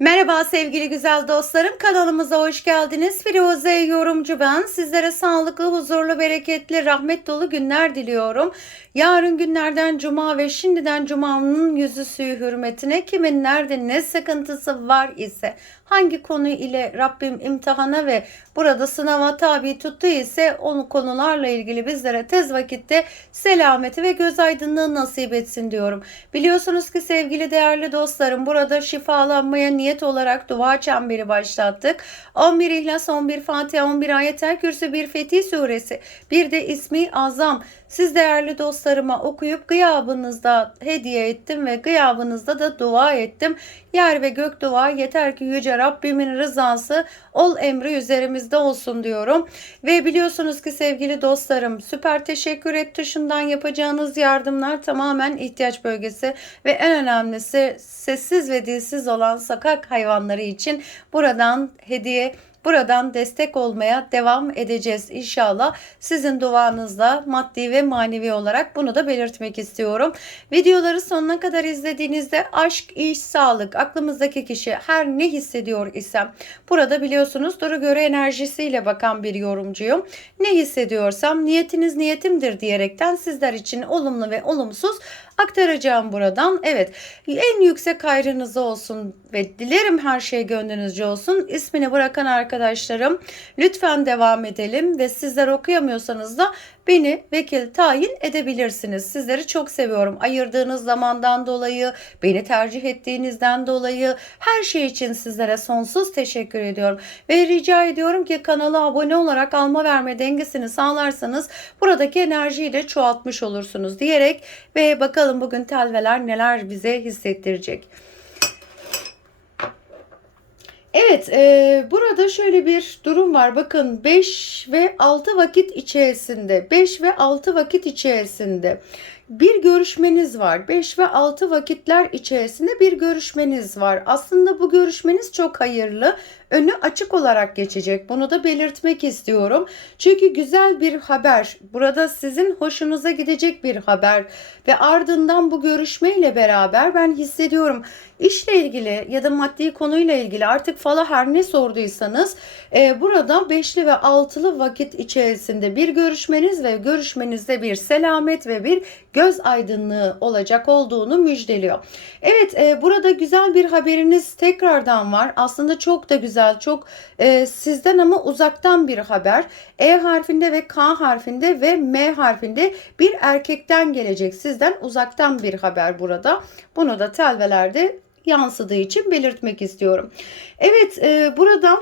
Merhaba sevgili güzel dostlarım. Kanalımıza hoş geldiniz. Firuze yorumcu ben. Sizlere sağlıklı, huzurlu, bereketli, rahmet dolu günler diliyorum. Yarın günlerden cuma ve şimdiden cumanın yüzü suyu hürmetine kimin nerede ne sıkıntısı var ise hangi konu ile Rabbim imtihana ve burada sınava tabi tuttu ise onu konularla ilgili bizlere tez vakitte selameti ve göz aydınlığı nasip etsin diyorum. Biliyorsunuz ki sevgili değerli dostlarım burada şifalanmaya niyet olarak dua çemberi başlattık. 11 İhlas, 11 Fatiha, 11 Ayetel Kürsü, 1 Fetih Suresi, bir de ismi Azam. Siz değerli dostlarıma okuyup gıyabınızda hediye ettim ve gıyabınızda da dua ettim. Yer ve gök dua yeter ki Yüce Rabbimin rızası ol emri üzerimizde olsun diyorum. Ve biliyorsunuz ki sevgili dostlarım süper teşekkür et tuşundan yapacağınız yardımlar tamamen ihtiyaç bölgesi ve en önemlisi sessiz ve dilsiz olan sokak hayvanları için buradan hediye Buradan destek olmaya devam edeceğiz inşallah. Sizin duanızla maddi ve manevi olarak bunu da belirtmek istiyorum. Videoları sonuna kadar izlediğinizde aşk, iş, sağlık, aklımızdaki kişi her ne hissediyor isem burada biliyorsunuz duru göre enerjisiyle bakan bir yorumcuyum. Ne hissediyorsam niyetiniz niyetimdir diyerekten sizler için olumlu ve olumsuz aktaracağım buradan. Evet en yüksek hayrınız olsun ve dilerim her şey gönlünüzce olsun. İsmini bırakan arkadaşlarım lütfen devam edelim ve sizler okuyamıyorsanız da beni vekil tayin edebilirsiniz. Sizleri çok seviyorum. Ayırdığınız zamandan dolayı, beni tercih ettiğinizden dolayı her şey için sizlere sonsuz teşekkür ediyorum. Ve rica ediyorum ki kanala abone olarak alma verme dengesini sağlarsanız buradaki enerjiyi de çoğaltmış olursunuz diyerek ve bakalım bugün telveler neler bize hissettirecek. Evet, e, burada şöyle bir durum var. Bakın 5 ve 6 vakit içerisinde, 5 ve 6 vakit içerisinde bir görüşmeniz var. 5 ve 6 vakitler içerisinde bir görüşmeniz var. Aslında bu görüşmeniz çok hayırlı. Önü açık olarak geçecek. Bunu da belirtmek istiyorum. Çünkü güzel bir haber. Burada sizin hoşunuza gidecek bir haber ve ardından bu görüşmeyle beraber ben hissediyorum işle ilgili ya da maddi konuyla ilgili artık fala her ne sorduysanız e, burada beşli ve altılı vakit içerisinde bir görüşmeniz ve görüşmenizde bir selamet ve bir göz aydınlığı olacak olduğunu müjdeliyor. Evet e, burada güzel bir haberiniz tekrardan var. Aslında çok da güzel, çok e, sizden ama uzaktan bir haber. E harfinde ve K harfinde ve M harfinde bir erkekten gelecek. Sizden uzaktan bir haber burada. Bunu da telvelerde yansıdığı için belirtmek istiyorum. Evet e, burada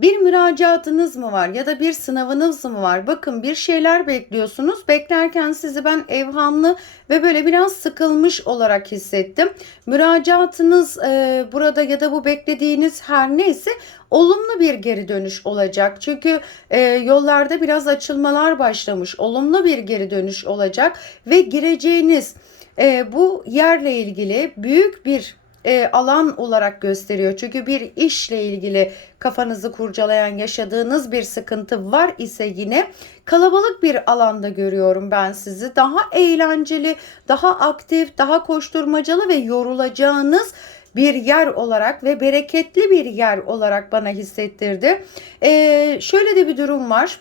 bir müracaatınız mı var ya da bir sınavınız mı var? Bakın bir şeyler bekliyorsunuz. Beklerken sizi ben evhamlı ve böyle biraz sıkılmış olarak hissettim. Müracaatınız e, burada ya da bu beklediğiniz her neyse olumlu bir geri dönüş olacak. Çünkü e, yollarda biraz açılmalar başlamış. Olumlu bir geri dönüş olacak ve gireceğiniz e, bu yerle ilgili büyük bir e, alan olarak gösteriyor. Çünkü bir işle ilgili kafanızı kurcalayan yaşadığınız bir sıkıntı var ise yine kalabalık bir alanda görüyorum ben sizi. Daha eğlenceli, daha aktif, daha koşturmacalı ve yorulacağınız bir yer olarak ve bereketli bir yer olarak bana hissettirdi. Ee, şöyle de bir durum var.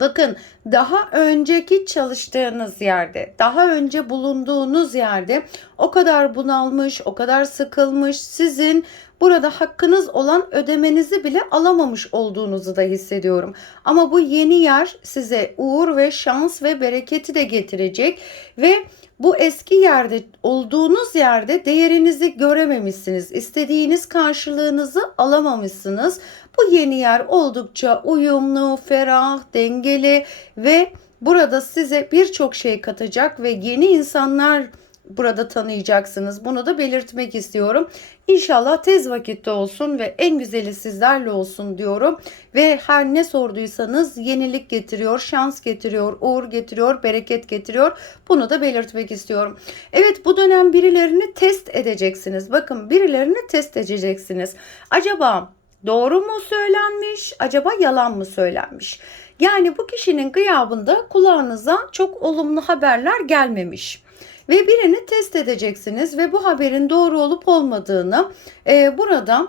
Bakın daha önceki çalıştığınız yerde, daha önce bulunduğunuz yerde o kadar bunalmış, o kadar sıkılmış, sizin burada hakkınız olan ödemenizi bile alamamış olduğunuzu da hissediyorum. Ama bu yeni yer size uğur ve şans ve bereketi de getirecek ve bu eski yerde olduğunuz yerde değerinizi görememişsiniz. İstediğiniz karşılığınızı alamamışsınız. Bu yeni yer oldukça uyumlu, ferah, dengeli ve burada size birçok şey katacak ve yeni insanlar burada tanıyacaksınız. Bunu da belirtmek istiyorum. İnşallah tez vakitte olsun ve en güzeli sizlerle olsun diyorum. Ve her ne sorduysanız yenilik getiriyor, şans getiriyor, uğur getiriyor, bereket getiriyor. Bunu da belirtmek istiyorum. Evet bu dönem birilerini test edeceksiniz. Bakın birilerini test edeceksiniz. Acaba doğru mu söylenmiş, acaba yalan mı söylenmiş? Yani bu kişinin gıyabında kulağınıza çok olumlu haberler gelmemiş ve birini test edeceksiniz ve bu haberin doğru olup olmadığını e, burada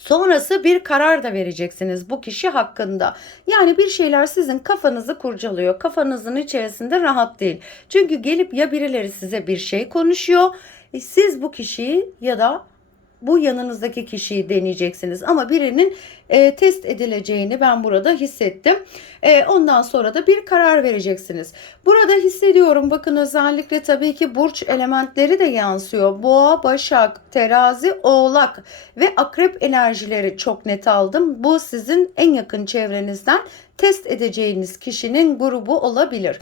Sonrası bir karar da vereceksiniz bu kişi hakkında. Yani bir şeyler sizin kafanızı kurcalıyor. Kafanızın içerisinde rahat değil. Çünkü gelip ya birileri size bir şey konuşuyor. Siz bu kişiyi ya da bu yanınızdaki kişiyi deneyeceksiniz. Ama birinin e, test edileceğini ben burada hissettim. E, ondan sonra da bir karar vereceksiniz. Burada hissediyorum bakın özellikle tabii ki burç elementleri de yansıyor. Boğa, Başak, Terazi, Oğlak ve Akrep enerjileri çok net aldım. Bu sizin en yakın çevrenizden test edeceğiniz kişinin grubu olabilir.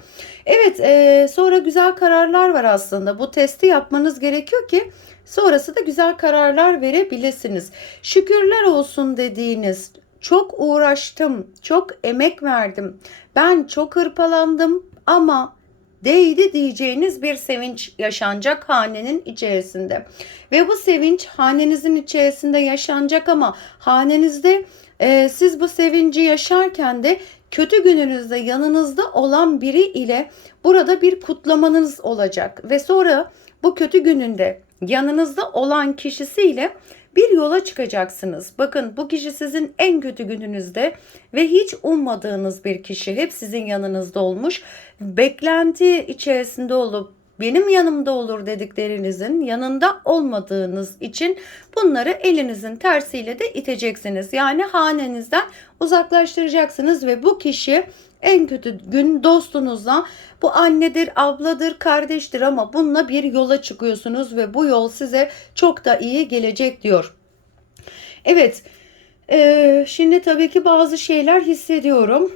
Evet e, sonra güzel kararlar var aslında. Bu testi yapmanız gerekiyor ki sonrası da güzel kararlar verebilirsiniz. Şükürler olsun dediğiniz çok uğraştım, çok emek verdim. Ben çok hırpalandım ama değdi diyeceğiniz bir sevinç yaşanacak hanenin içerisinde. Ve bu sevinç hanenizin içerisinde yaşanacak ama hanenizde e, siz bu sevinci yaşarken de kötü gününüzde yanınızda olan biri ile burada bir kutlamanız olacak ve sonra bu kötü gününde yanınızda olan kişisiyle bir yola çıkacaksınız. Bakın bu kişi sizin en kötü gününüzde ve hiç ummadığınız bir kişi. Hep sizin yanınızda olmuş. Beklenti içerisinde olup benim yanımda olur dediklerinizin yanında olmadığınız için bunları elinizin tersiyle de iteceksiniz. Yani hanenizden uzaklaştıracaksınız ve bu kişi en kötü gün dostunuzla bu annedir, abladır, kardeştir ama bununla bir yola çıkıyorsunuz ve bu yol size çok da iyi gelecek diyor. Evet, eee, şimdi tabii ki bazı şeyler hissediyorum.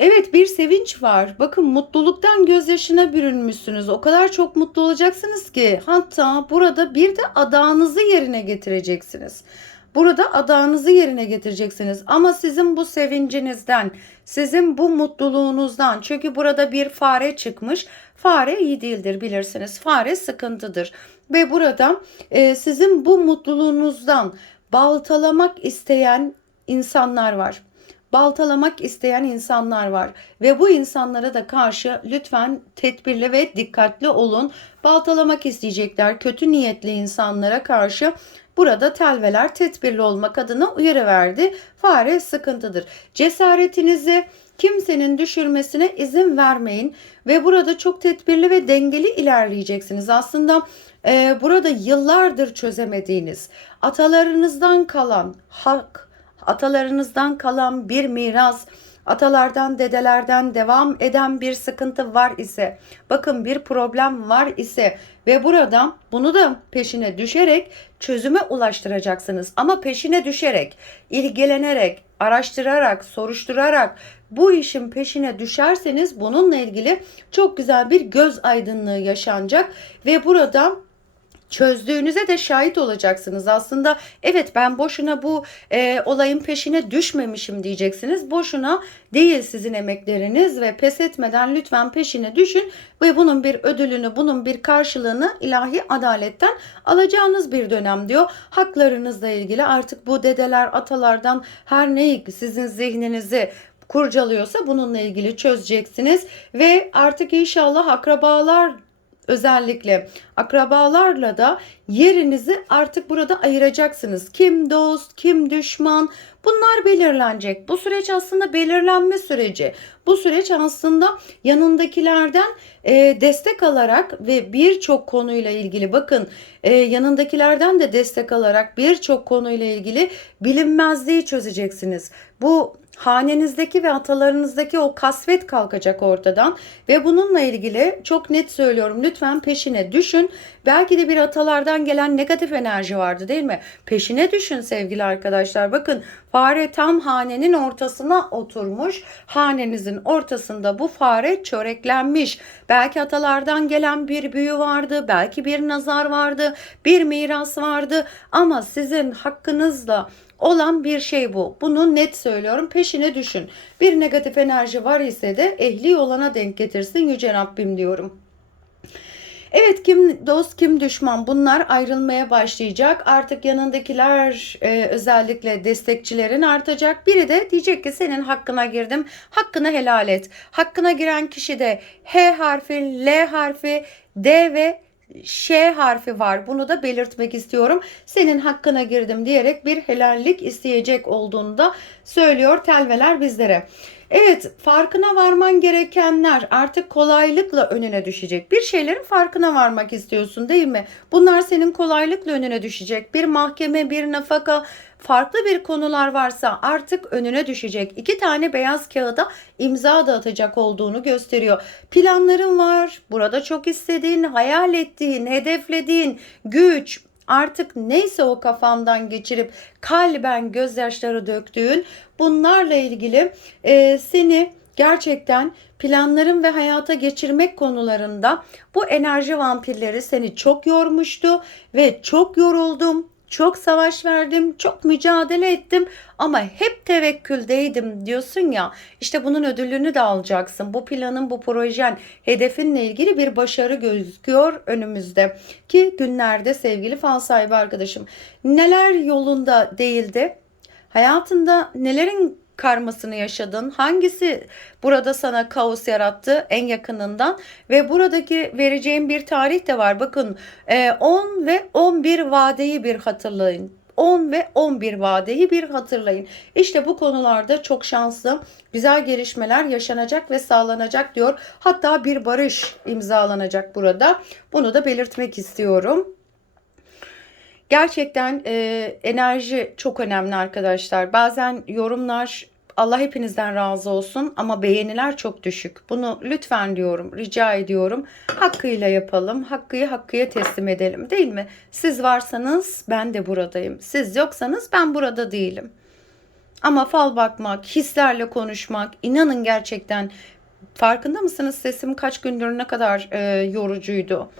Evet bir sevinç var. Bakın mutluluktan gözyaşına bürünmüşsünüz. O kadar çok mutlu olacaksınız ki hatta burada bir de adağınızı yerine getireceksiniz. Burada adağınızı yerine getireceksiniz ama sizin bu sevincinizden, sizin bu mutluluğunuzdan çünkü burada bir fare çıkmış. Fare iyi değildir bilirsiniz. Fare sıkıntıdır. Ve burada e, sizin bu mutluluğunuzdan baltalamak isteyen insanlar var baltalamak isteyen insanlar var ve bu insanlara da karşı lütfen tedbirli ve dikkatli olun. Baltalamak isteyecekler kötü niyetli insanlara karşı burada telveler tedbirli olmak adına uyarı verdi. Fare sıkıntıdır. Cesaretinizi kimsenin düşürmesine izin vermeyin ve burada çok tedbirli ve dengeli ilerleyeceksiniz. Aslında e, burada yıllardır çözemediğiniz atalarınızdan kalan hak atalarınızdan kalan bir miras, atalardan, dedelerden devam eden bir sıkıntı var ise, bakın bir problem var ise ve burada bunu da peşine düşerek çözüme ulaştıracaksınız. Ama peşine düşerek, ilgilenerek, araştırarak, soruşturarak bu işin peşine düşerseniz bununla ilgili çok güzel bir göz aydınlığı yaşanacak ve burada çözdüğünüze de şahit olacaksınız. Aslında evet ben boşuna bu e, olayın peşine düşmemişim diyeceksiniz. Boşuna değil sizin emekleriniz ve pes etmeden lütfen peşine düşün ve bunun bir ödülünü, bunun bir karşılığını ilahi adaletten alacağınız bir dönem diyor. Haklarınızla ilgili artık bu dedeler, atalardan her ne sizin zihninizi kurcalıyorsa bununla ilgili çözeceksiniz ve artık inşallah akrabalar özellikle akrabalarla da yerinizi artık burada ayıracaksınız. Kim dost, kim düşman bunlar belirlenecek. Bu süreç aslında belirlenme süreci. Bu süreç aslında yanındakilerden e, destek alarak ve birçok konuyla ilgili bakın e, yanındakilerden de destek alarak birçok konuyla ilgili bilinmezliği çözeceksiniz. Bu hanenizdeki ve atalarınızdaki o kasvet kalkacak ortadan ve bununla ilgili çok net söylüyorum lütfen peşine düşün. Belki de bir atalardan gelen negatif enerji vardı değil mi? Peşine düşün sevgili arkadaşlar. Bakın fare tam hanenin ortasına oturmuş. Hanenizin ortasında bu fare çöreklenmiş. Belki atalardan gelen bir büyü vardı, belki bir nazar vardı, bir miras vardı ama sizin hakkınızla olan bir şey bu. Bunu net söylüyorum. Peşine düşün. Bir negatif enerji var ise de ehli olana denk getirsin Yüce Rabbim diyorum. Evet kim dost kim düşman bunlar ayrılmaya başlayacak. Artık yanındakiler e, özellikle destekçilerin artacak. Biri de diyecek ki senin hakkına girdim. Hakkını helal et. Hakkına giren kişi de H harfi, L harfi, D ve Ş harfi var. Bunu da belirtmek istiyorum. Senin hakkına girdim diyerek bir helallik isteyecek olduğunu da söylüyor telveler bizlere. Evet, farkına varman gerekenler artık kolaylıkla önüne düşecek. Bir şeylerin farkına varmak istiyorsun değil mi? Bunlar senin kolaylıkla önüne düşecek. Bir mahkeme, bir nafaka, farklı bir konular varsa artık önüne düşecek. İki tane beyaz kağıda imza da atacak olduğunu gösteriyor. Planların var. Burada çok istediğin, hayal ettiğin, hedeflediğin güç, artık neyse o kafandan geçirip kalben gözyaşları döktüğün bunlarla ilgili e, seni gerçekten planların ve hayata geçirmek konularında bu enerji vampirleri seni çok yormuştu ve çok yoruldum. Çok savaş verdim, çok mücadele ettim ama hep tevekküldeydim diyorsun ya. İşte bunun ödülünü de alacaksın. Bu planın, bu projen, hedefinle ilgili bir başarı gözüküyor önümüzde. Ki günlerde sevgili fal sahibi arkadaşım neler yolunda değildi? Hayatında nelerin karmasını yaşadın? Hangisi burada sana kaos yarattı en yakınından? Ve buradaki vereceğim bir tarih de var. Bakın 10 ve 11 vadeyi bir hatırlayın. 10 ve 11 vadeyi bir hatırlayın. İşte bu konularda çok şanslı, güzel gelişmeler yaşanacak ve sağlanacak diyor. Hatta bir barış imzalanacak burada. Bunu da belirtmek istiyorum. Gerçekten e, enerji çok önemli arkadaşlar. Bazen yorumlar Allah hepinizden razı olsun ama beğeniler çok düşük. Bunu lütfen diyorum, rica ediyorum. Hakkıyla yapalım. Hakkıyı hakkıya teslim edelim değil mi? Siz varsanız ben de buradayım. Siz yoksanız ben burada değilim. Ama fal bakmak, hislerle konuşmak, inanın gerçekten farkında mısınız sesim kaç gündür ne kadar e, yorucuydu.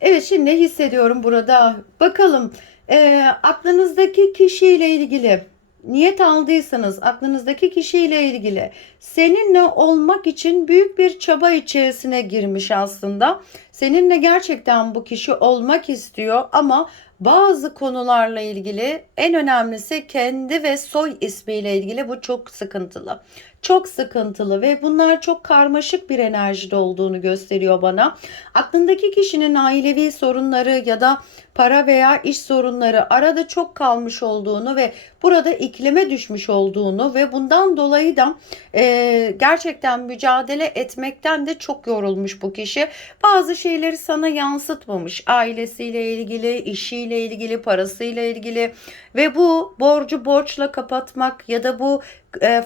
Evet şimdi hissediyorum burada. Bakalım e, aklınızdaki kişiyle ilgili niyet aldıysanız aklınızdaki kişiyle ilgili seninle olmak için büyük bir çaba içerisine girmiş aslında. Seninle gerçekten bu kişi olmak istiyor ama bazı konularla ilgili en önemlisi kendi ve soy ismiyle ilgili bu çok sıkıntılı. Çok sıkıntılı ve bunlar çok karmaşık bir enerjide olduğunu gösteriyor bana. Aklındaki kişinin ailevi sorunları ya da para veya iş sorunları arada çok kalmış olduğunu ve burada iklime düşmüş olduğunu ve bundan dolayı da e, gerçekten mücadele etmekten de çok yorulmuş bu kişi. Bazı şeyleri sana yansıtmamış. Ailesiyle ilgili, işiyle ilgili, parasıyla ilgili ve bu borcu borçla kapatmak ya da bu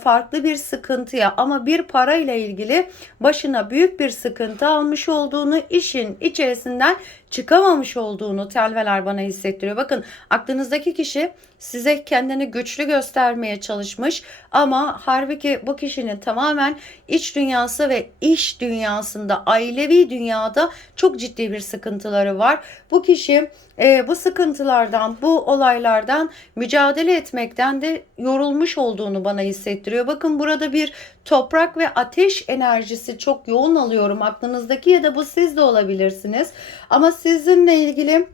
farklı bir sıkıntıya ama bir parayla ilgili başına büyük bir sıkıntı almış olduğunu işin içerisinden çıkamamış olduğunu telveler bana hissettiriyor. Bakın aklınızdaki kişi size kendini güçlü göstermeye çalışmış ama halbuki bu kişinin tamamen iç dünyası ve iş dünyasında ailevi dünyada çok ciddi bir sıkıntıları var. Bu kişi e, bu sıkıntılardan, bu olaylardan mücadele etmekten de yorulmuş olduğunu bana hissettiriyor. Bakın burada bir toprak ve ateş enerjisi çok yoğun alıyorum aklınızdaki ya da bu siz de olabilirsiniz. Ama sizinle ilgili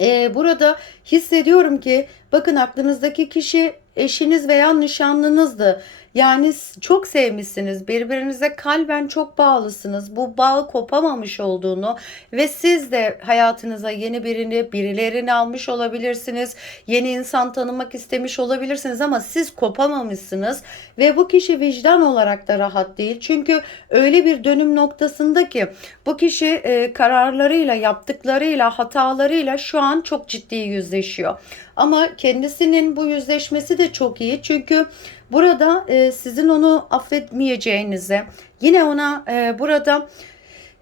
e, burada hissediyorum ki bakın aklınızdaki kişi eşiniz veya nişanlınızdı. Yani çok sevmişsiniz. Birbirinize kalben çok bağlısınız. Bu bağı kopamamış olduğunu ve siz de hayatınıza yeni birini, birilerini almış olabilirsiniz. Yeni insan tanımak istemiş olabilirsiniz ama siz kopamamışsınız ve bu kişi vicdan olarak da rahat değil. Çünkü öyle bir dönüm noktasında ki bu kişi e, kararlarıyla, yaptıklarıyla, hatalarıyla şu an çok ciddi yüzleşiyor. Ama kendisinin bu yüzleşmesi de çok iyi. Çünkü burada e, sizin onu affetmeyeceğinizi, yine ona e, burada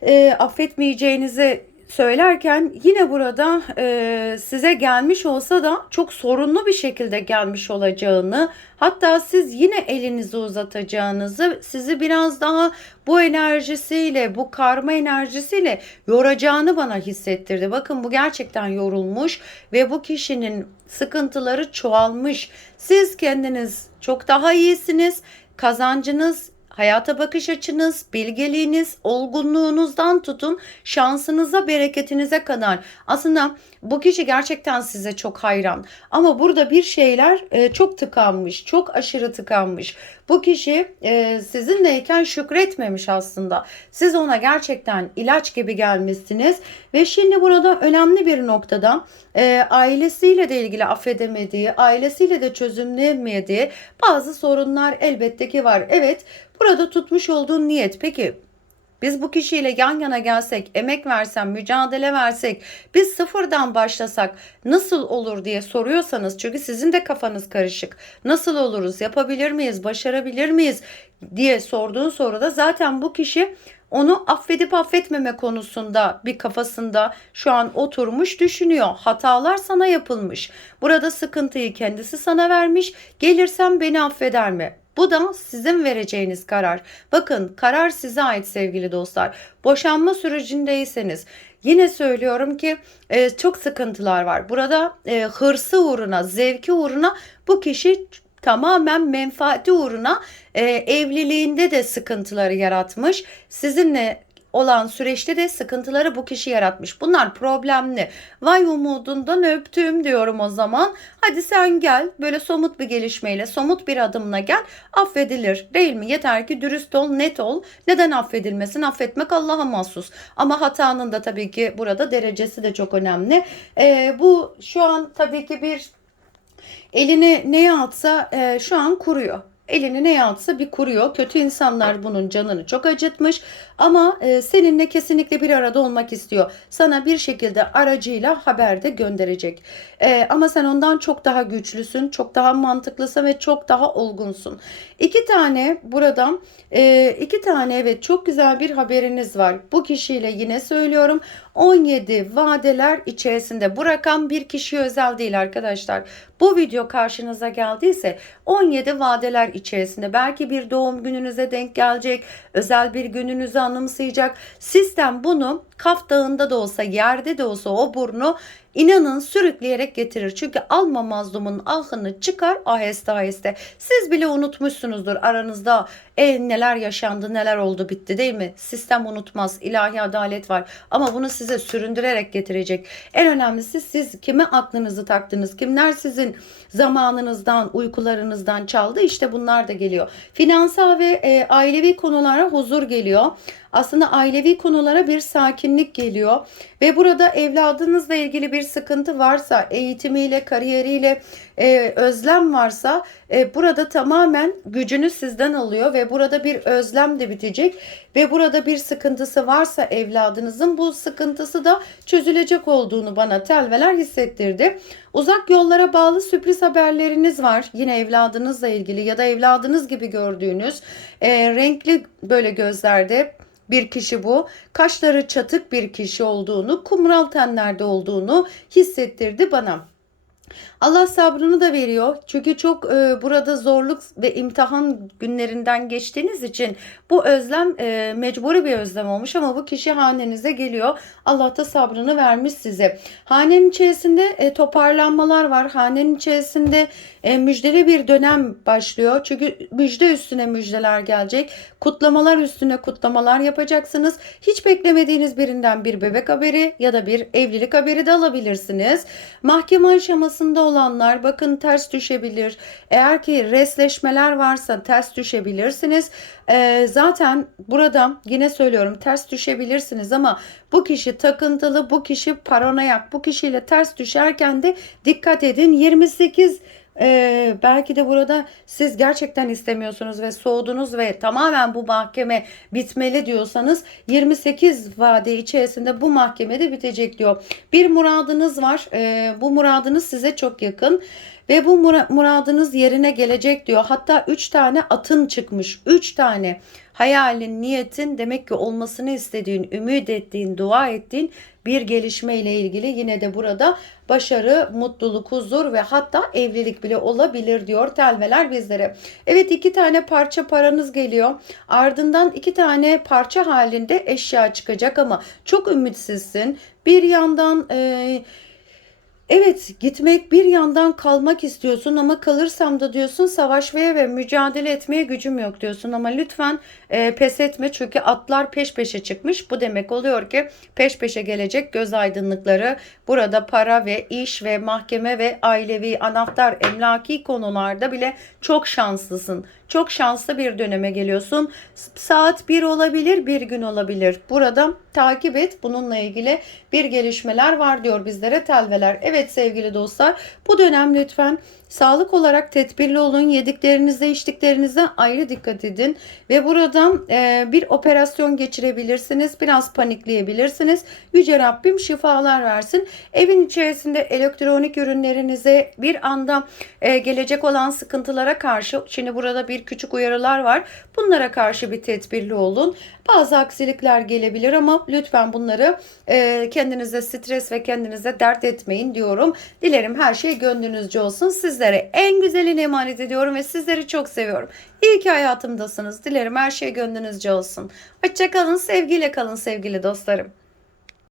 e, affetmeyeceğinizi söylerken yine burada e, size gelmiş olsa da çok sorunlu bir şekilde gelmiş olacağını hatta siz yine elinizi uzatacağınızı sizi biraz daha bu enerjisiyle bu karma enerjisiyle yoracağını bana hissettirdi. Bakın bu gerçekten yorulmuş ve bu kişinin sıkıntıları çoğalmış. Siz kendiniz çok daha iyisiniz. Kazancınız hayata bakış açınız, bilgeliğiniz, olgunluğunuzdan tutun şansınıza, bereketinize kadar. Aslında bu kişi gerçekten size çok hayran. Ama burada bir şeyler e, çok tıkanmış, çok aşırı tıkanmış. Bu kişi e, sizinleyken şükretmemiş aslında. Siz ona gerçekten ilaç gibi gelmişsiniz ve şimdi burada önemli bir noktada e, ailesiyle de ilgili affedemediği, ailesiyle de çözümleyemediği bazı sorunlar elbette ki var. Evet, burada tutmuş olduğun niyet. Peki biz bu kişiyle yan yana gelsek, emek versem, mücadele versek, biz sıfırdan başlasak nasıl olur diye soruyorsanız çünkü sizin de kafanız karışık. Nasıl oluruz, yapabilir miyiz, başarabilir miyiz diye sorduğun soruda zaten bu kişi onu affedip affetmeme konusunda bir kafasında şu an oturmuş düşünüyor. Hatalar sana yapılmış. Burada sıkıntıyı kendisi sana vermiş. Gelirsem beni affeder mi? Bu da sizin vereceğiniz karar. Bakın karar size ait sevgili dostlar. Boşanma sürecindeyseniz yine söylüyorum ki e, çok sıkıntılar var. Burada e, hırsı uğruna, zevki uğruna bu kişi tamamen menfaati uğruna e, evliliğinde de sıkıntıları yaratmış. Sizinle olan süreçte de sıkıntıları bu kişi yaratmış. Bunlar problemli. Vay umudundan öptüm diyorum o zaman. Hadi sen gel böyle somut bir gelişmeyle, somut bir adımla gel. Affedilir değil mi? Yeter ki dürüst ol, net ol. Neden affedilmesin? Affetmek Allah'a mahsus. Ama hatanın da tabii ki burada derecesi de çok önemli. Ee, bu şu an tabii ki bir elini neye atsa e, şu an kuruyor. Elini neye atsa bir kuruyor. Kötü insanlar bunun canını çok acıtmış ama e, seninle kesinlikle bir arada olmak istiyor. Sana bir şekilde aracıyla haber de gönderecek. E, ama sen ondan çok daha güçlüsün, çok daha mantıklısın ve çok daha olgunsun. İki tane buradan e, iki tane evet çok güzel bir haberiniz var. Bu kişiyle yine söylüyorum 17 vadeler içerisinde bu rakam bir kişiye özel değil arkadaşlar. Bu video karşınıza geldiyse 17 vadeler içerisinde belki bir doğum gününüze denk gelecek, özel bir gününüzü anımsayacak. Sistem bunu Kaf Dağı'nda da olsa, yerde de olsa o burnu inanın sürükleyerek getirir. Çünkü alma mazlumun ahını çıkar aheste aheste. Siz bile unutmuşsunuzdur aranızda e, neler yaşandı neler oldu bitti değil mi? Sistem unutmaz ilahi adalet var ama bunu size süründürerek getirecek. En önemlisi siz kime aklınızı taktınız kimler sizin zamanınızdan uykularınızdan çaldı işte bunlar da geliyor. Finansal ve e, ailevi konulara huzur geliyor aslında ailevi konulara bir sakinlik geliyor ve burada evladınızla ilgili bir sıkıntı varsa eğitimiyle kariyeriyle e, özlem varsa e, burada tamamen gücünü sizden alıyor ve burada bir özlem de bitecek ve burada bir sıkıntısı varsa evladınızın bu sıkıntısı da çözülecek olduğunu bana telveler hissettirdi. Uzak yollara bağlı sürpriz haberleriniz var. Yine evladınızla ilgili ya da evladınız gibi gördüğünüz e, renkli böyle gözlerde bir kişi bu. Kaşları çatık bir kişi olduğunu, kumral tenlerde olduğunu hissettirdi bana. Allah sabrını da veriyor. Çünkü çok e, burada zorluk ve imtihan günlerinden geçtiğiniz için bu özlem e, mecburi bir özlem olmuş ama bu kişi hanenize geliyor. Allah da sabrını vermiş size. Hanenin içerisinde e, toparlanmalar var. Hanenin içerisinde e, müjdeli bir dönem başlıyor. Çünkü müjde üstüne müjdeler gelecek. Kutlamalar üstüne kutlamalar yapacaksınız. Hiç beklemediğiniz birinden bir bebek haberi ya da bir evlilik haberi de alabilirsiniz. Mahkeme aşamasında olanlar bakın ters düşebilir. Eğer ki resleşmeler varsa ters düşebilirsiniz. E, zaten burada yine söylüyorum ters düşebilirsiniz ama bu kişi takıntılı, bu kişi paranoyak, bu kişiyle ters düşerken de dikkat edin 28 ee, belki de burada siz gerçekten istemiyorsunuz ve soğudunuz ve tamamen bu mahkeme bitmeli diyorsanız 28 vade içerisinde bu mahkemede bitecek diyor. Bir muradınız var. Ee, bu muradınız size çok yakın ve bu muradınız yerine gelecek diyor. Hatta 3 tane atın çıkmış. 3 tane hayalin, niyetin demek ki olmasını istediğin, ümit ettiğin, dua ettiğin bir gelişme ile ilgili yine de burada başarı, mutluluk, huzur ve hatta evlilik bile olabilir diyor telveler bizlere. Evet iki tane parça paranız geliyor. Ardından iki tane parça halinde eşya çıkacak ama çok ümitsizsin. Bir yandan e, Evet, gitmek bir yandan kalmak istiyorsun ama kalırsam da diyorsun savaşmaya ve mücadele etmeye gücüm yok diyorsun ama lütfen e, pes etme çünkü atlar peş peşe çıkmış. Bu demek oluyor ki peş peşe gelecek göz aydınlıkları burada para ve iş ve mahkeme ve ailevi anahtar emlaki konularda bile çok şanslısın. Çok şanslı bir döneme geliyorsun. Saat bir olabilir, bir gün olabilir. Burada takip et. Bununla ilgili bir gelişmeler var diyor bizlere telveler. Evet sevgili dostlar bu dönem lütfen sağlık olarak tedbirli olun. Yediklerinize içtiklerinize ayrı dikkat edin. Ve buradan e, bir operasyon geçirebilirsiniz. Biraz panikleyebilirsiniz. Yüce Rabbim şifalar versin. Evin içerisinde elektronik ürünlerinize bir anda e, gelecek olan sıkıntılara karşı şimdi burada bir küçük uyarılar var. Bunlara karşı bir tedbirli olun. Bazı aksilikler gelebilir ama lütfen bunları e, kendinize stres ve kendinize dert etmeyin diyorum. Dilerim her şey gönlünüzce olsun. Sizlere en güzelini emanet ediyorum ve sizleri çok seviyorum. İyi ki hayatımdasınız. Dilerim her şey gönlünüzce olsun. Hoşçakalın, sevgiyle kalın sevgili dostlarım.